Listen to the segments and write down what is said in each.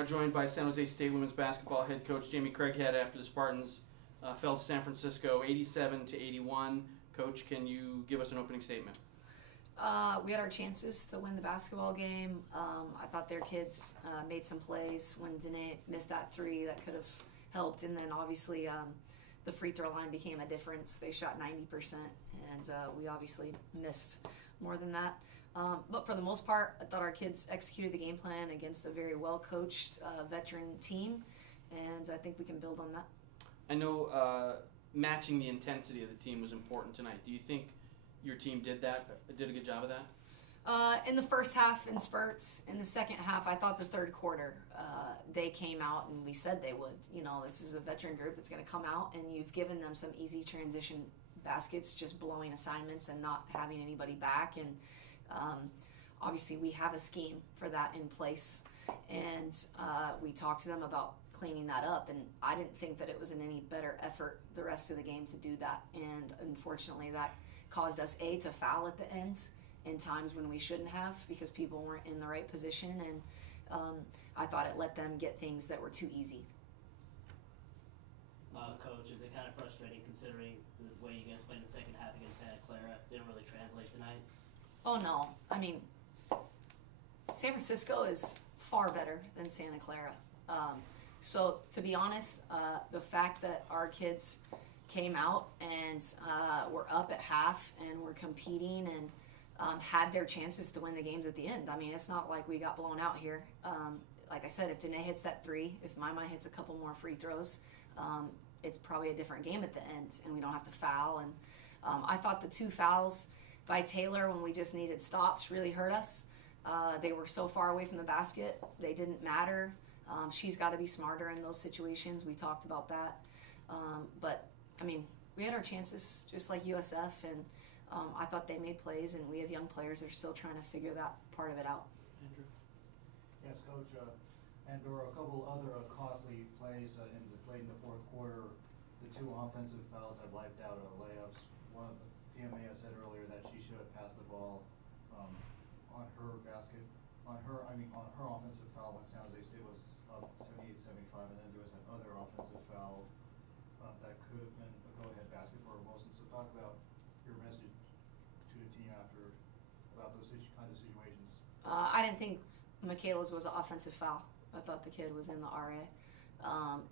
now joined by San Jose State women's basketball head coach Jamie Craighead after the Spartans fell to San Francisco 87-81. Coach, can you give us an opening statement? We had our chances to win the basketball game. I thought their kids made some plays when Danae missed that three that could have helped, and then obviously the free throw line became a difference. They shot 90%, and we obviously missed more than that. But for the most part, I thought our kids executed the game plan against a very well-coached veteran team, and I think we can build on that. I know matching the intensity of the team was important tonight. Do you think your team did a good job of that? In the first half in spurts. In the second half, I thought the third quarter, they came out and we said they would. You know, this is a veteran group that's going to come out, and you've given them some easy transition baskets, just blowing assignments and not having anybody back. And obviously we have a scheme for that in place, and we talked to them about cleaning that up, and I didn't think that it was in any better effort the rest of the game to do that, and unfortunately that caused us to foul at the end in times when we shouldn't have because people weren't in the right position, and I thought it let them get things that were too easy. Coach, is it kind of frustrating considering the way you guys played in the second half against Santa Clara? Didn't really translate tonight? Oh no, I mean, San Francisco is far better than Santa Clara. So to be honest, the fact that our kids came out and were up at half and were competing and had their chances to win the games at the end. I mean, it's not like we got blown out here. Like I said, if Danae hits that three, if Mai hits a couple more free throws, it's probably a different game at the end, and we don't have to foul. And I thought the two fouls by Taylor when we just needed stops really hurt us. They were so far away from the basket, they didn't matter. She's got to be smarter in those situations. We talked about that. But, I mean, we had our chances, just like USF, and I thought they made plays, and we have young players that are still trying to figure that part of it out. Andrew? Yes, Coach. And there were a couple other costly plays played in the fourth quarter. The two offensive fouls that wiped out layups. One of the PMA said earlier that she should have passed the ball on her basket. On her offensive foul when San Jose State was up 78-75, and then there was that other offensive foul that could have been a go-ahead basket for Wilson. So talk about your message to the team about those kind of situations. I didn't think Michaela's was an offensive foul. I thought the kid was in the RA.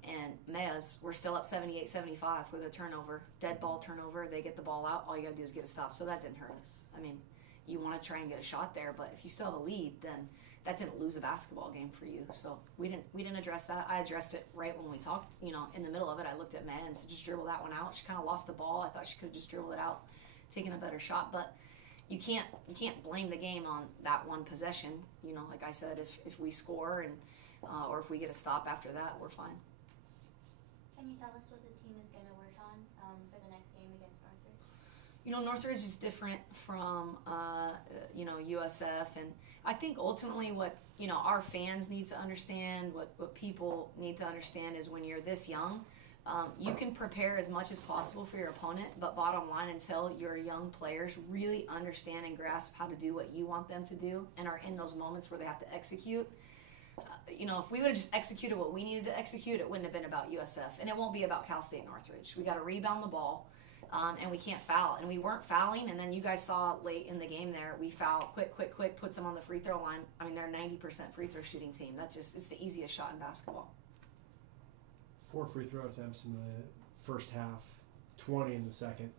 And Maya's, we're still up 78-75 with a turnover, dead ball turnover. They get the ball out. All you got to do is get a stop. So that didn't hurt us. I mean, you want to try and get a shot there, but if you still have a lead, then that didn't lose a basketball game for you. So we didn't address that. I addressed it right when we talked. You know, in the middle of it, I looked at Maya and said, just dribble that one out. She kind of lost the ball. I thought she could have just dribbled it out, taken a better shot. But you can't blame the game on that one possession. You know, like I said, if we score and or if we get a stop after that, we're fine. Can you tell us what the team is going to work on for the next game against Northridge? You know, Northridge is different from, you know, USF. And I think ultimately what, you know, our fans need to understand, what people need to understand is when you're this young, you can prepare as much as possible for your opponent, but bottom line, until your young players really understand and grasp how to do what you want them to do and are in those moments where they have to execute. You know, if we would have just executed what we needed to execute, it wouldn't have been about USF. And it won't be about Cal State Northridge. We got to rebound the ball, and we can't foul. And we weren't fouling, and then you guys saw late in the game there, we foul, quick, puts them on the free throw line. I mean, they're a 90% free throw shooting team. It's the easiest shot in basketball. 4 free throw attempts in the first half, 20 in the second.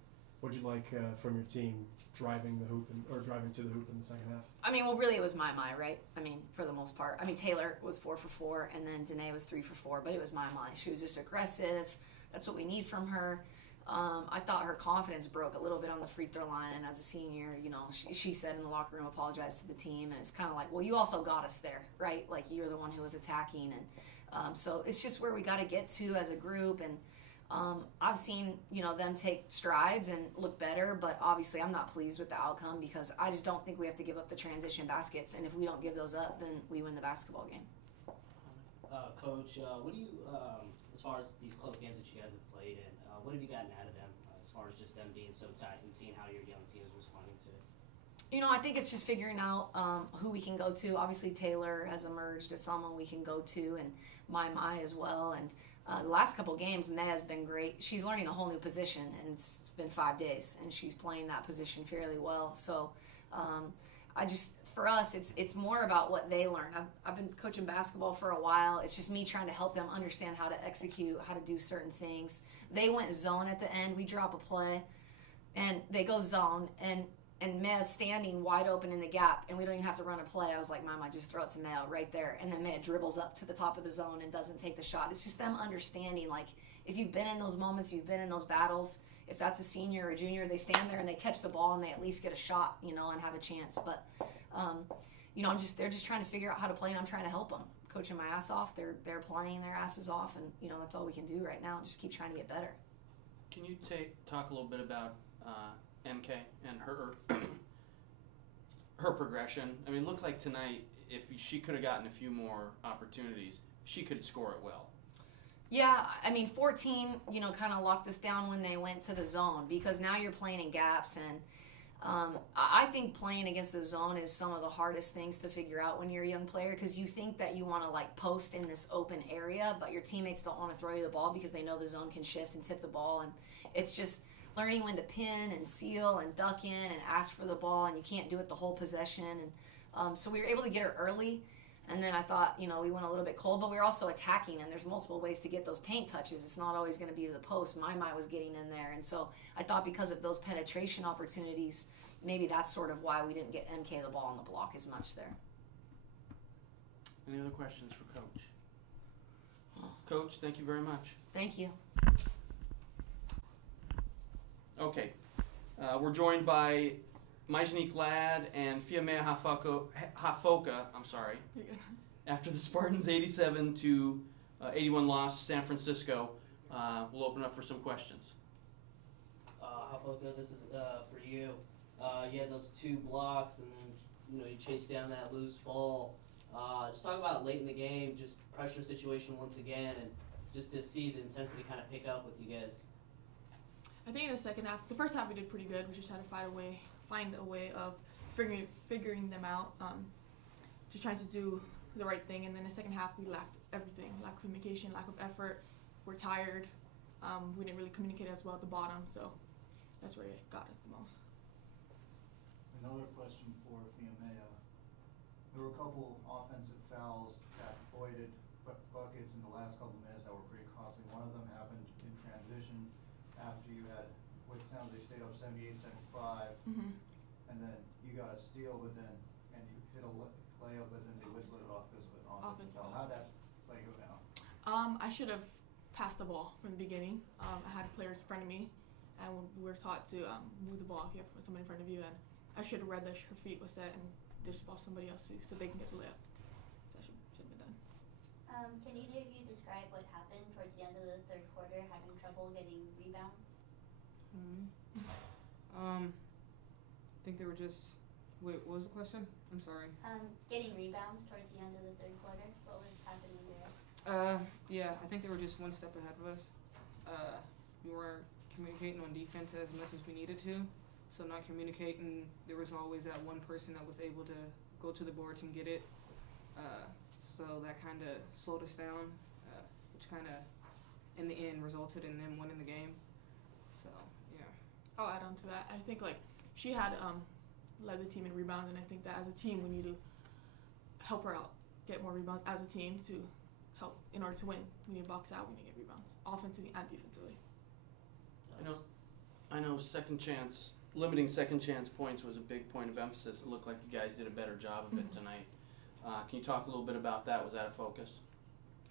What'd you like from your team driving to the hoop in the second half? I mean, well, really it was Mai, right? I mean, for the most part. I mean, Taylor was 4 for 4, and then Danae was 3 for 4, but it was Mai. She was just aggressive. That's what we need from her. I thought her confidence broke a little bit on the free throw line, and as a senior, you know, she said in the locker room, apologized to the team, and it's kind of like, well, you also got us there, right? Like, you're the one who was attacking, and so it's just where we got to get to as a group, and I've seen, you know, them take strides and look better, but obviously I'm not pleased with the outcome because I just don't think we have to give up the transition baskets, and if we don't give those up, then we win the basketball game. Coach, what do you, as far as these close games that you guys have played in, what have you gotten out of them as far as just them being so tight and seeing how your young team is responding to it? I think it's just figuring out who we can go to. Obviously, Taylor has emerged as someone we can go to, and Mai as well. And the last couple games, Meh has been great. She's learning a whole new position, and it's been 5 days, and she's playing that position fairly well. So for us, it's more about what they learn. I've been coaching basketball for a while. It's just me trying to help them understand how to execute, how to do certain things. They went zone at the end. We drop a play, and they go zone, and Mea's standing wide open in the gap, and we don't even have to run a play. I was like, Mom, I just throw it to Mea right there. And then Mea dribbles up to the top of the zone and doesn't take the shot. It's just them understanding, like, if you've been in those moments, you've been in those battles, if that's a senior or a junior, they stand there and they catch the ball and they at least get a shot, and have a chance. But, they're just trying to figure out how to play, and I'm trying to help them. Coaching my ass off, they're playing their asses off, and, that's all we can do right now, just keep trying to get better. Can you talk a little bit about MK and her progression? I mean, it looked like tonight, if she could have gotten a few more opportunities, she could score it well. Yeah, 14, kind of locked us down when they went to the zone, because now you're playing in gaps, and I think playing against the zone is some of the hardest things to figure out when you're a young player, because you think that you want to, like, post in this open area, but your teammates don't want to throw you the ball because they know the zone can shift and tip the ball, and it's just learning when to pin and seal and duck in and ask for the ball, and you can't do it the whole possession. And so we were able to get her early, and then I thought, we went a little bit cold, but we were also attacking, and there's multiple ways to get those paint touches. It's not always going to be the post. Mai was getting in there, and so I thought because of those penetration opportunities, maybe that's sort of why we didn't get MK the ball on the block as much there. Any other questions for Coach? Coach, thank you very much. Thank you. Okay, we're joined by Majnik Ladd and Fiamea Hafoka, after the Spartans 87-81 loss to San Francisco. We'll open up for some questions. Hafoka, this is for you. You had those 2 blocks, and then you chased down that loose ball. Just talk about late in the game, just pressure situation once again, and just to see the intensity kind of pick up with you guys. I think in the second half, the first half we did pretty good. We just had to find a way of figuring them out, just trying to do the right thing. And then the second half, we lacked everything: lack of communication, lack of effort. We're tired. We didn't really communicate as well at the bottom, so that's where it got us the most. Another question for Fiamea. There were a couple offensive fouls that voided buckets in the last couple of minutes that were pretty costly. One of them happened in transition after you had what sounds like stayed up 78-75, and then you got a steal, and you hit a layup, but then they whistled it off because of an offensive foul. How'd that play go down? I should have passed the ball from the beginning. I had players in front of me, and we were taught to move the ball if you have somebody in front of you, and I should have read that her feet was set and just ball somebody else so they can get the layup. So that should have been done. Can either of you describe what happened towards the end of the third quarter, having trouble getting rebounds? I think they were just. Wait, what was the question? I'm sorry. Getting rebounds towards the end of the third quarter. What was happening there? Yeah, I think they were just one step ahead of us. We weren't communicating on defense as much as we needed to. So not communicating, there was always that one person that was able to go to the boards and get it. So that kind of slowed us down, which kind of, in the end, resulted in them winning the game. So, yeah. I'll add on to that. I think, she had led the team in rebounds, and I think that as a team, we need to help her out, get more rebounds as a team to help in order to win. We need to box out, we need to get rebounds, offensively and defensively. I know limiting second chance points was a big point of emphasis. It looked like you guys did a better job of it tonight. Can you talk a little bit about that? Was that a focus?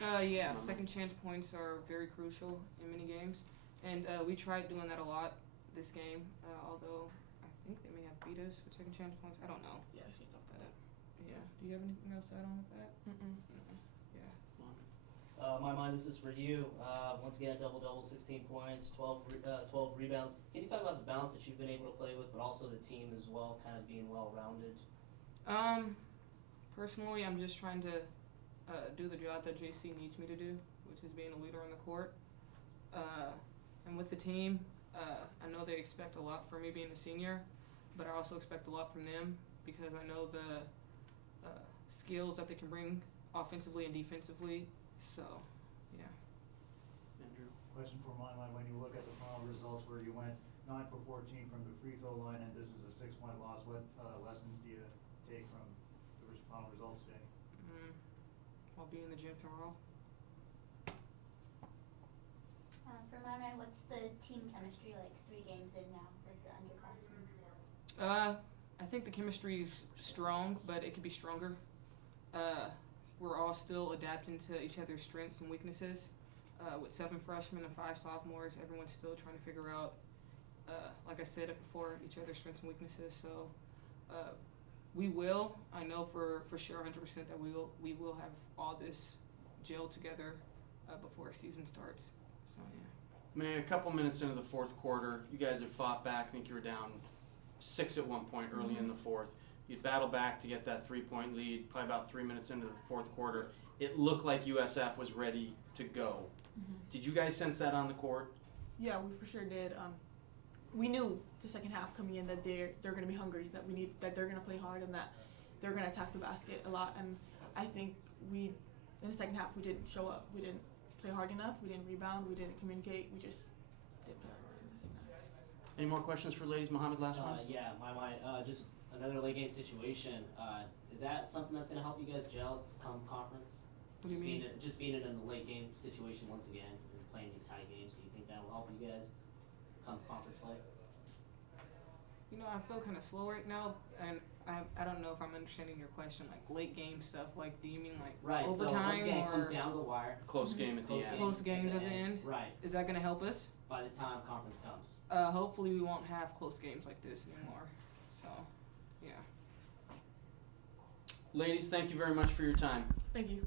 Yeah, second chance points are very crucial in many games, and we tried doing that a lot this game, although I think they may have beat us with second chance points. I don't know. Yeah, she talked about that. Yeah. Do you have anything else to add on with that? My this is for you. Once again, double-double, 16 points, 12 rebounds. Can you talk about the balance that you've been able to play with, but also the team as well, kind of being well-rounded? Personally, I'm just trying to do the job that JC needs me to do, which is being a leader on the court. And with the team, I know they expect a lot from me being a senior, but I also expect a lot from them because I know the skills that they can bring offensively and defensively. So, yeah. Andrew? Question for my mind, when you look at the final results where you went 9 for 14 from the free throw line and this is a 6-point loss, what lessons do you take from the final results today? I'll be in the gym tomorrow. For my mind, what's the team chemistry like 3 games in now with the underclassmen? I think the chemistry is strong, but it could be stronger. We're all still adapting to each other's strengths and weaknesses. With 7 freshmen and 5 sophomores, everyone's still trying to figure out, like I said before, each other's strengths and weaknesses. So I know for sure 100% that we will have all this gel together before season starts. So, yeah. I mean, a couple minutes into the fourth quarter, you guys had fought back. I think you were down 6 at one point early in the fourth. You'd battle back to get that 3-point lead. Probably about 3 minutes into the fourth quarter, it looked like USF was ready to go. Did you guys sense that on the court? Yeah, we for sure did. We knew the second half coming in that they're going to be hungry, that they're going to play hard, and that they're going to attack the basket a lot. And I think in the second half we didn't show up. We didn't play hard enough. We didn't rebound. We didn't communicate. We just didn't play hard in the second half. Any more questions for ladies? Mohammed, last one? Yeah, just another late game situation. Is that something that's going to help you guys gel come conference? What do you mean? Just being in a late game situation once again and playing these tie games, do you think that will help you guys come conference play? You know, I feel kind of slow right now, and I don't know if I'm understanding your question. Like late game stuff, like do you mean like overtime so once again, it or comes down to the wire. Close game at the end. Close games at the end? Right. Is that going to help us? By the time conference comes. Hopefully we won't have close games like this anymore. So, yeah. Ladies, thank you very much for your time. Thank you.